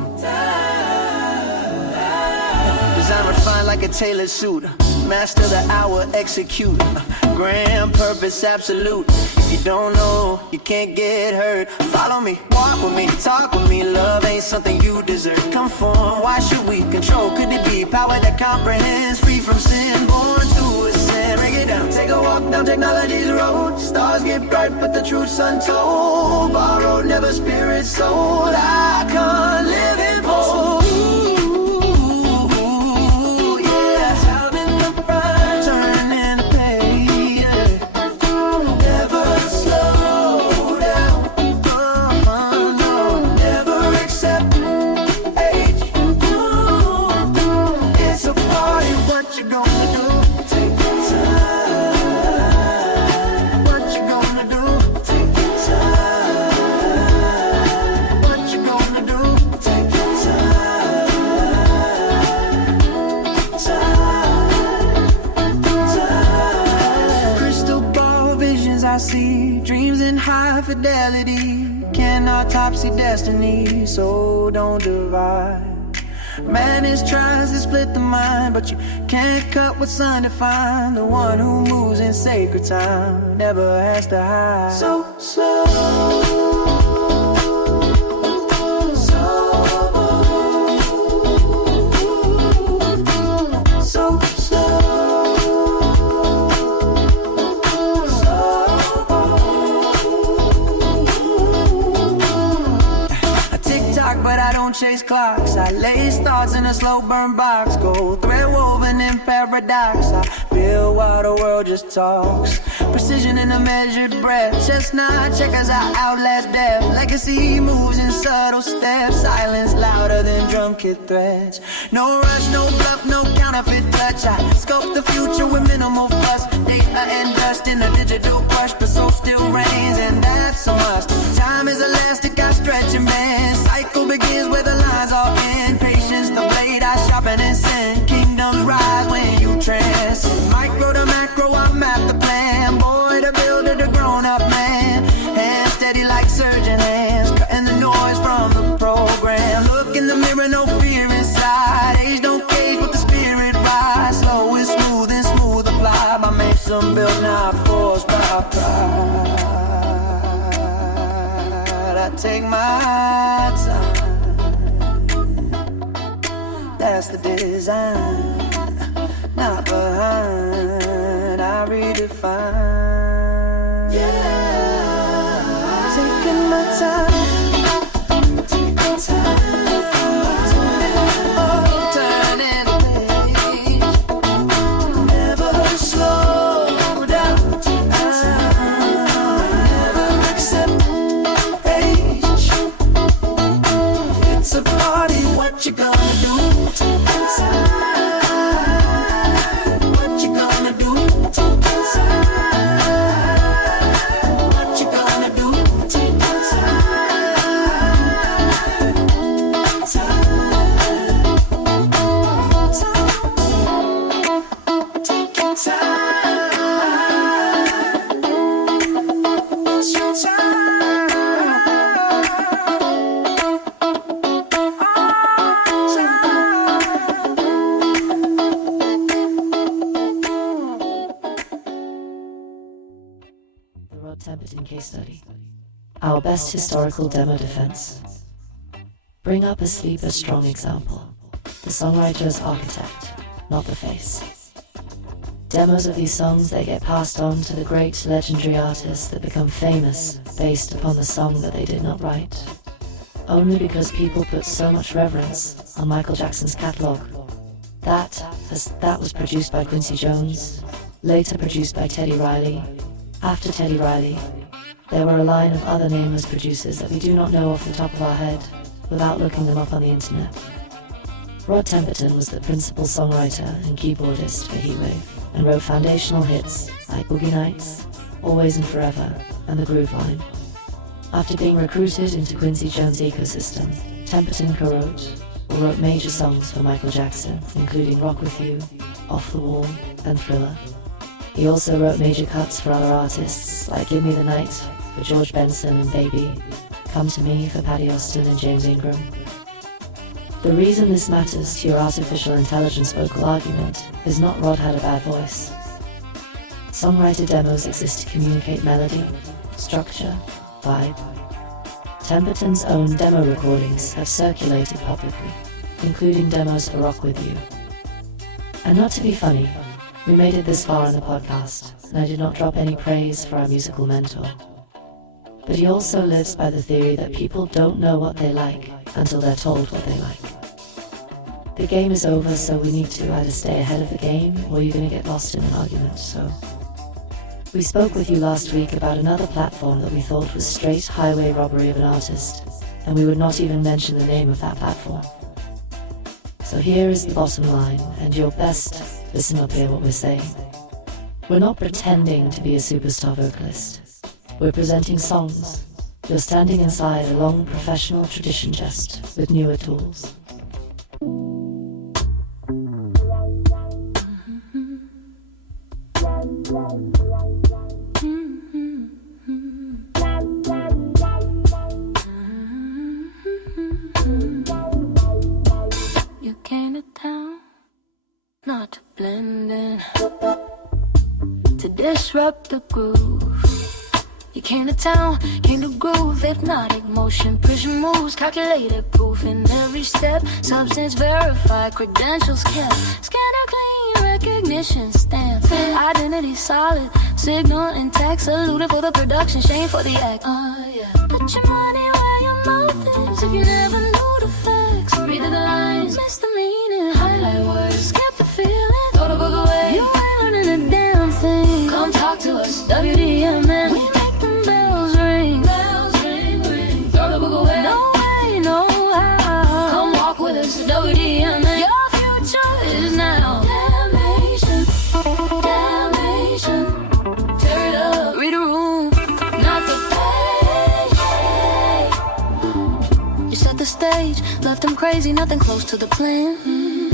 Design refined like a tailored suit. Master the hour, execute. Grand purpose, absolute. If you don't know, you can't get hurt. Follow me, walk with me, talk with me. Love ain't something you deserve. Conform, why should we control? Could it be power that comprehends? Free from sin, born to ascend. Break it down, take a walk down technology's road. Stars get bright, but the truth's untold. Borrowed, never spirit sold. I can't live in hope. I see dreams in high fidelity, can autopsy destiny, so don't divide. Madness tries to split the mind, but you can't cut what's undefined. The one who moves in sacred time never has to hide. So slow. But I don't chase clocks. I lace thoughts in a slow burn box. Gold thread woven in paradox. I build while the world just talks. Precision in a measured breath. Chestnut checkers I outlast death. Legacy moves in subtle steps. Silence louder than drum kit threats. No rush, no bluff, no counterfeit touch. I scope the future with minimal fuss. Data and dust in a digital crush, but so still reigns, and that's a must. Time is elastic, I stretch and bend. Cycle begins where the lines all end. Patience, the blade I sharpen and send. Kingdoms rise when you transcend. Micro to macro, and no fear inside. Age don't cage, but the spirit rise. Slow and smooth apply. My Mason built, not forced by pride. I take my time. That's the design. Not behind. I redefine. Yeah. Taking my time. What you gonna do? What you gonna do? What you gonna do? Take your time. It's your time. Temperton case study. Our best historical demo defense. Bring up a sleeper strong example. The songwriter's architect, not the face. Demos of these songs, they get passed on to the great legendary artists that become famous based upon the song that they did not write. Only because people put so much reverence on Michael Jackson's catalog. That was produced by Quincy Jones, later produced by Teddy Riley. After Teddy Riley, there were a line of other nameless producers that we do not know off the top of our head without looking them up on the internet. Rod Temperton was the principal songwriter and keyboardist for Heatwave and wrote foundational hits like Boogie Nights, Always and Forever, and The Groove Line. After being recruited into Quincy Jones' ecosystem, Temperton co-wrote or wrote major songs for Michael Jackson, including Rock With You, Off the Wall, and Thriller. He also wrote major cuts for other artists like Give Me the Night for George Benson and Baby, Come to Me for Patty Austin and James Ingram. The reason this matters to your artificial intelligence vocal argument is not Rod had a bad voice. Songwriter demos exist to communicate melody, structure, vibe. Temperton's own demo recordings have circulated publicly, including demos for Rock With You. And not to be funny, we made it this far in the podcast, and I did not drop any praise for our musical mentor. But he also lives by the theory that people don't know what they like until they're told what they like. The game is over, so we need to either stay ahead of the game or you're going to get lost in an argument, so... We spoke with you last week about another platform that we thought was straight highway robbery of an artist, and we would not even mention the name of that platform. So here is the bottom line, and your best, listen up, hear what we're saying. We're not pretending to be a superstar vocalist. We're presenting songs. You're standing inside a long professional tradition just with newer tools. You came to town, not to blend in, to disrupt the groove. You came to town, came to groove, hypnotic motion, precision moves, calculated proof in every step, substance verified, credentials kept, scanner clean, recognition stamp, identity solid, signal intact, saluted for the production, shame for the act. Yeah. Put your money where your mouth is, if you never knew the facts, read the lines, miss the meaning, highlight words, skip the feeling, throw the book away, you ain't learning a damn thing. Come talk to us, WDMN. We make them bells ring, ring, throw the book away, no way, no how. Come walk with us, WDMN. Your future is now. Damnation, tear it up, read the room, not the page. You set the stage, left them crazy, nothing close to the plan.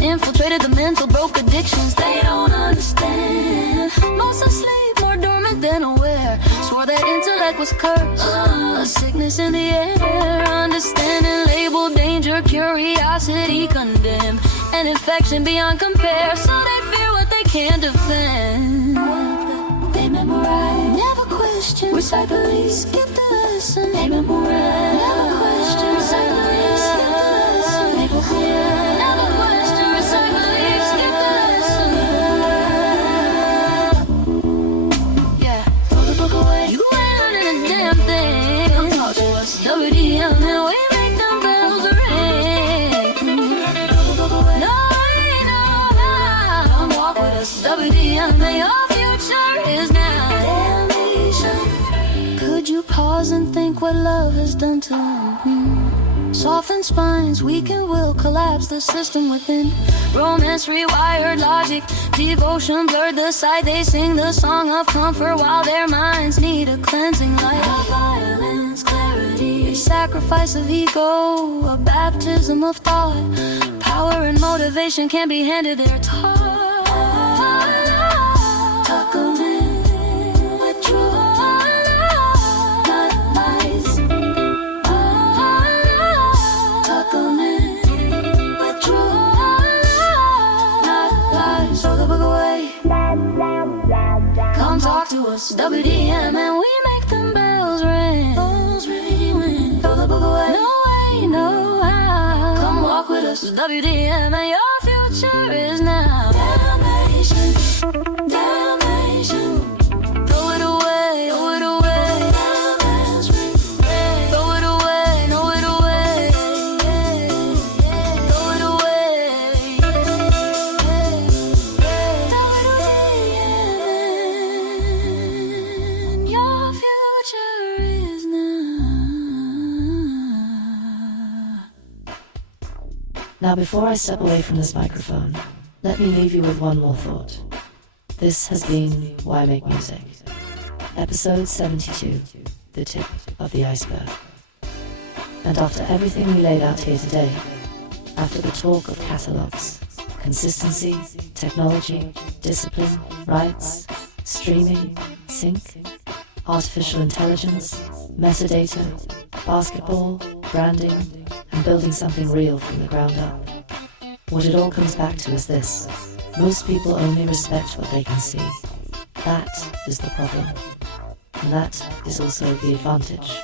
Infiltrated the mental, broke addictions they don't understand. Most asleep, more dormant then aware. Swore that intellect was cursed, a sickness in the air. Understanding labeled danger, curiosity condemned, an infection beyond compare. So they fear what they can't defend. They memorize, never question, recite, believe, skip the lesson. They memorize, never question, recite, believe, skip the lesson. They memorize, never question, recite, believe, skip the lesson. Yeah, throw the book away. You ain't learning a damn thing. Don't talk to us. WDMN, we make them bells ring. Throw the book away. No, we know how. Come walk with us. WDMN, your future is now. Damnation. Could you pause and think what love has done to them? Soften spines, weaken will, collapse the system within. Romance rewired logic, devotion blurred the sight. They sing the song of comfort while their minds need a cleansing light. A violence, clarity, a sacrifice of ego, a baptism of thought. Power and motivation can be handed, they're taught. Tuck 'em in with truth, not lies. Tuck 'em in with truth, not lies. Throw the book away. Come talk to us, WDMN, we make them bells ring. Throw the book away. No way, no how. Come walk with us, WDMN, your future is now. Damnation, damnation. Throw it away, throw it away. Throw it away, throw it away. Throw it away. WDMN, your future is now. Now, before I step away from this microphone, let me leave you with one more thought. This has been Why Make Music, episode 72, the tip of the iceberg. And after everything we laid out here today, after the talk of catalogs, consistency, technology, discipline, rights, streaming, sync, artificial intelligence, metadata, basketball, branding, and building something real from the ground up, what it all comes back to is this: most people only respect what they can see. That is the problem. And that is also the advantage.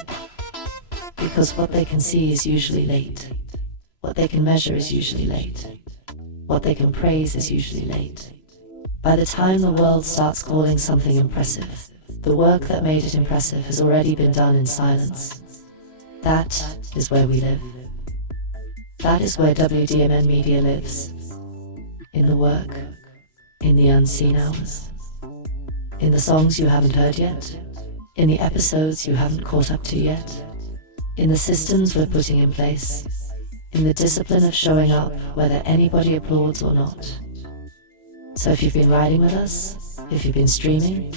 Because what they can see is usually late. What they can measure is usually late. What they can praise is usually late. By the time the world starts calling something impressive, the work that made it impressive has already been done in silence. That is where we live. That is where WDMN Media lives. In the work, in the unseen hours, in the songs you haven't heard yet, in the episodes you haven't caught up to yet, in the systems we're putting in place, in the discipline of showing up whether anybody applauds or not. So if you've been riding with us, if you've been streaming,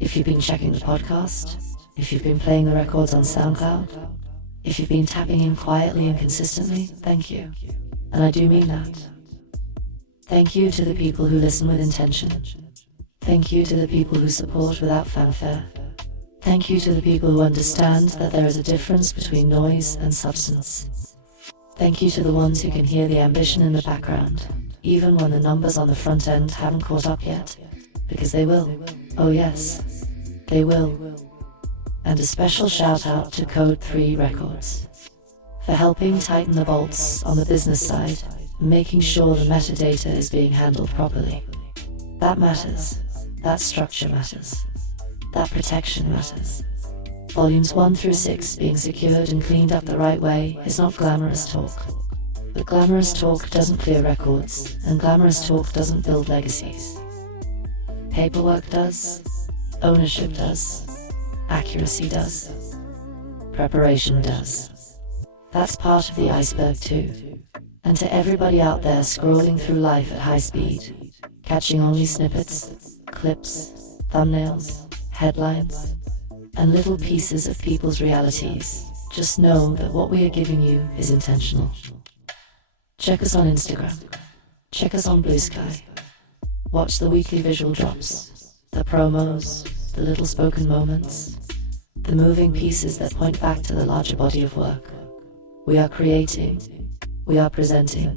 if you've been checking the podcast, if you've been playing the records on SoundCloud, if you've been tapping in quietly and consistently, thank you. And I do mean that. Thank you to the people who listen with intention. Thank you to the people who support without fanfare. Thank you to the people who understand that there is a difference between noise and substance. Thank you to the ones who can hear the ambition in the background, even when the numbers on the front end haven't caught up yet, because they will. Oh yes, they will. And a special shout out to Code 3 Records for helping tighten the bolts on the business side, making sure the metadata is being handled properly. That matters. That structure matters. That protection matters. Volumes 1 through 6 being secured and cleaned up the right way is not glamorous talk. But glamorous talk doesn't clear records, and glamorous talk doesn't build legacies. Paperwork does, ownership does, accuracy does, preparation does. That's part of the iceberg too. And to everybody out there scrolling through life at high speed, catching only snippets, clips, thumbnails, headlines, and little pieces of people's realities, just know that what we are giving you is intentional. Check us on Instagram. Check us on Blue Sky. Watch the weekly visual drops, the promos, the little spoken moments, the moving pieces that point back to the larger body of work. We are creating, we are presenting,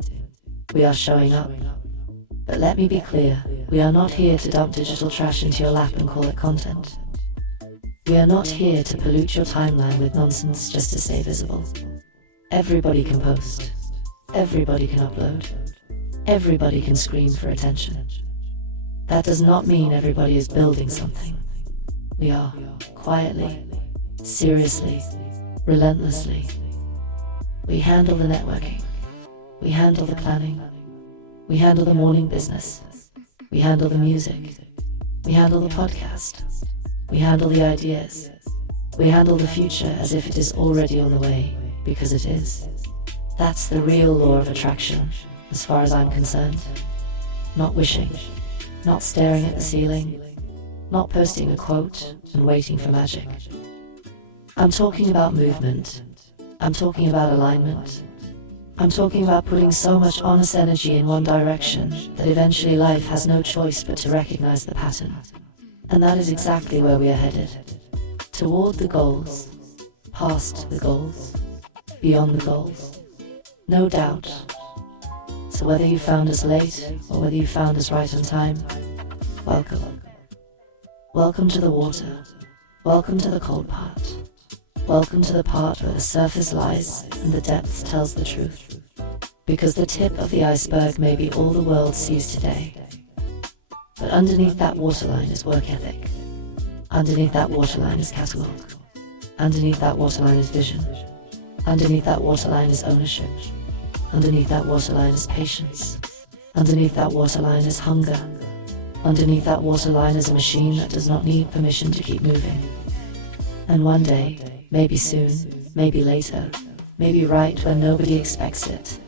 we are showing up. But let me be clear, we are not here to dump digital trash into your lap and call it content. We are not here to pollute your timeline with nonsense just to stay visible. Everybody can post, everybody can upload, everybody can scream for attention. That does not mean everybody is building something. We are, quietly, seriously, relentlessly. We handle the networking, we handle the planning, we handle the morning business, we handle the music, we handle the podcast, we handle the ideas, we handle the future as if it is already on the way, because it is. That's the real law of attraction, as far as I'm concerned. Not wishing, not staring at the ceiling, not posting a quote and waiting for magic. I'm talking about movement. I'm talking about alignment. I'm talking about putting so much honest energy in one direction that eventually life has no choice but to recognize the pattern. And that is exactly where we are headed. Toward the goals, past the goals, beyond the goals. No doubt. So whether you found us late or whether you found us right on time, welcome. Welcome to the water. Welcome to the cold part. Welcome to the part where the surface lies and the depth tells the truth. Because the tip of the iceberg may be all the world sees today. But underneath that waterline is work ethic. Underneath that waterline is catalog. Underneath that waterline is vision. Underneath that waterline is ownership. Underneath that waterline is patience. Underneath that waterline is hunger. Underneath that waterline is a machine that does not need permission to keep moving. And one day, maybe soon, maybe later, maybe right when nobody expects it,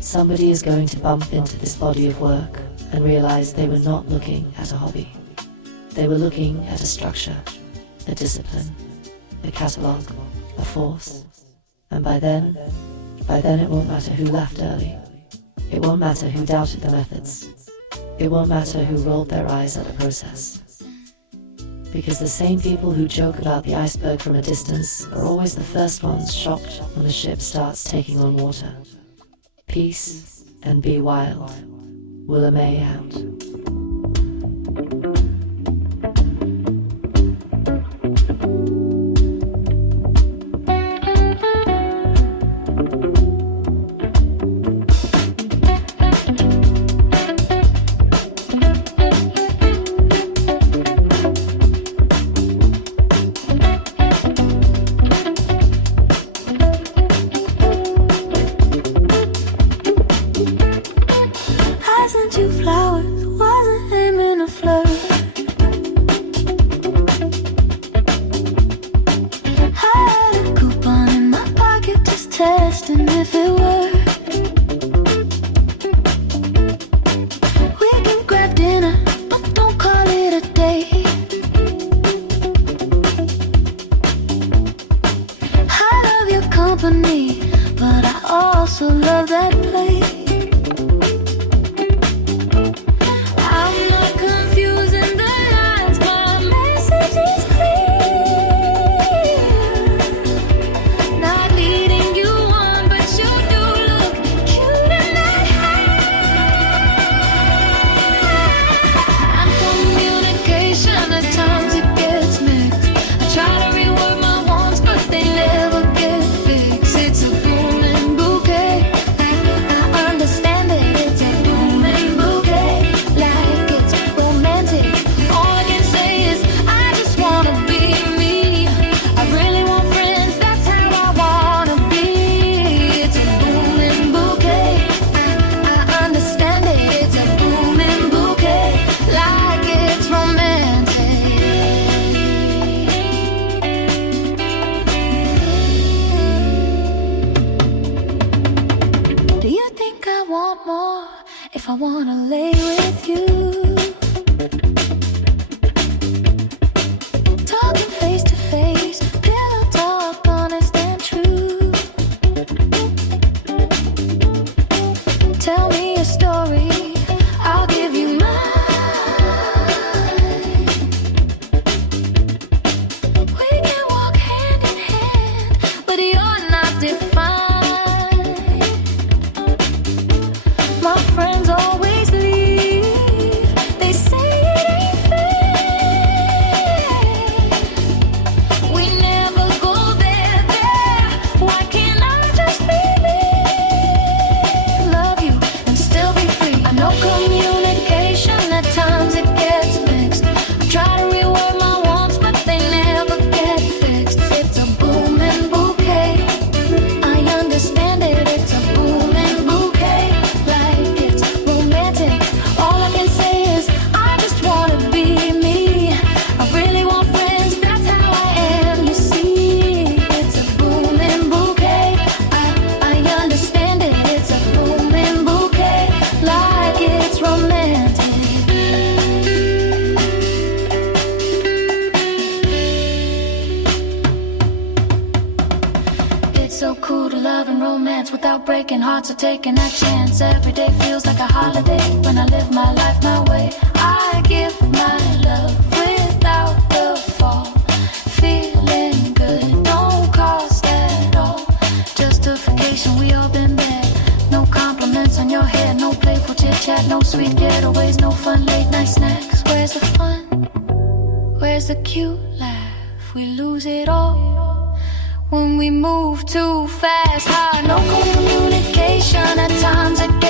somebody is going to bump into this body of work and realize they were not looking at a hobby. They were looking at a structure, a discipline, a catalog, a force. And by then it won't matter who left early. It won't matter who doubted the methods. It won't matter who rolled their eyes at the process. Because the same people who joke about the iceberg from a distance are always the first ones shocked when the ship starts taking on water. Peace and be wild. Willa May out. Testing if it worked. We can grab dinner, but don't call it a date. I love your company, but I also love that place. I'm not confusing the lines, my message is clear. Not leading you on, but you do look cute in that hat. And communication, at times it gets mixed. I try to reword my wants, but they never get fixed. It's a booming bouquet. I understand that it's a booming bouquet. Like it's romantic. All I can say is I just wanna be me. I really want friends, that's how I wanna be. It's a booming bouquet. I understand it. It's a booming bouquet. Like it's romantic. Do you think I want more if I wanna lay with you? Talking face to face, pillow talk, honest and true. Tell me a story, I'll give you mine. hearts are taking a chance. Every day feels like a holiday when I live my life my way. I give my love without the fall. Feeling good, don't cost at all. Justification, we all been there. No compliments on your hair, no playful chit chat, no sweet getaways, no fun late night snacks. Where's the fun? Where's the cute laugh? We lose it all when we move too fast. No communication at times. It